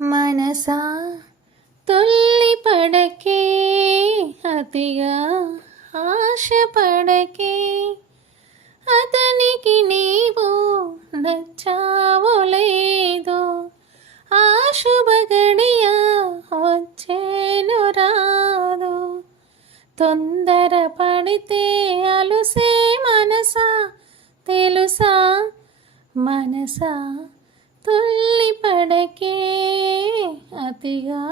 మనసా తొల్లి పడకే, అతిగా ఆశపడకే, అతనికి నీవు నచ్చావో లేదో, ఆ శుభ గడియ వచ్చేను రాదో. తొందర పడితే అలుసే మనసా, తెలుసా మనసా తుల్లి పడకే, అతిగా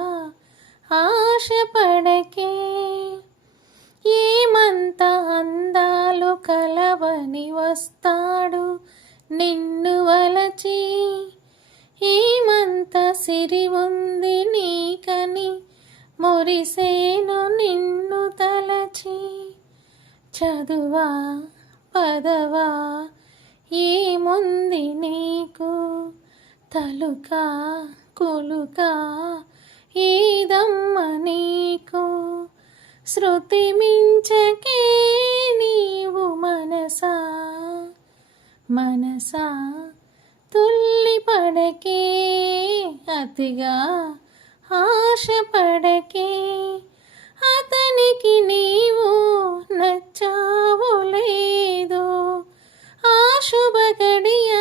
ఆశపడకే. ఏమంత అందాలు కలవని వస్తాడు నిన్ను వలచి, ఏమంత సిరి ఉంది నీకని మురిసేను నిన్ను తలచి. చదువా పదవా ఏముంది నీకు, తలుకా కులుకా ఏదమ్మ నీకు. శృతి మించకే నీవు మనసా, మనసా తుల్లి పడకే, అతిగా ఆశపడకే, అతనికి నీవు నచ్చావో లేదో, ఆ శుభ గడియ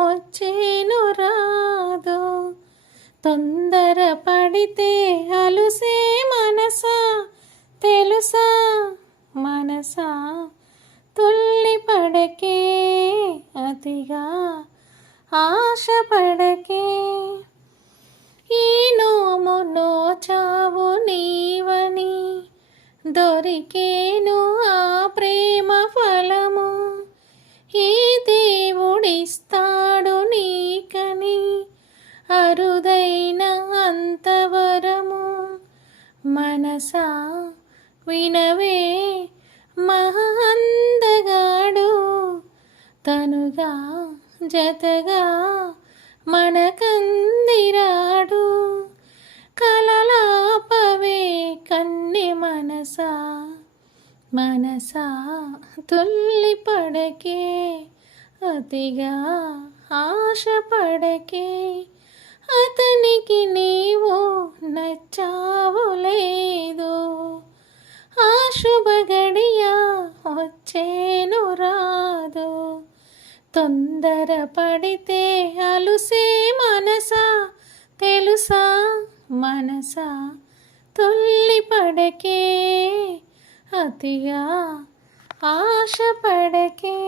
వచ్చేను రాదో. తొందర పడితే అలుసే మనసా, తెలుసా మనసా తుల్లి పడకే, అతిగా ఆశపడకే. ఈ నోము నోచావు నీవని దొరికేను ఆ ప్రేమ ఫలము, ఈ దేవుడిస్తాడు నీకని అరుదైన అంతవరము. మనసా వినవే మహా అందగాడు, తనుగా జతగా మనకందిరాడు. కలలాపవే కన్నె మనసా, మనసా తుల్లి పడకే, అతిగా ఆశపడకే, అతనికి నీవు నచ్చావో లేదో, ఆ శుభ గడియ వచ్చేను రాదో. తొందర పడితే అలుసే మనసా, తెలుసా మనసా తుల్లి పడకే, అతిగా ఆశపడకే.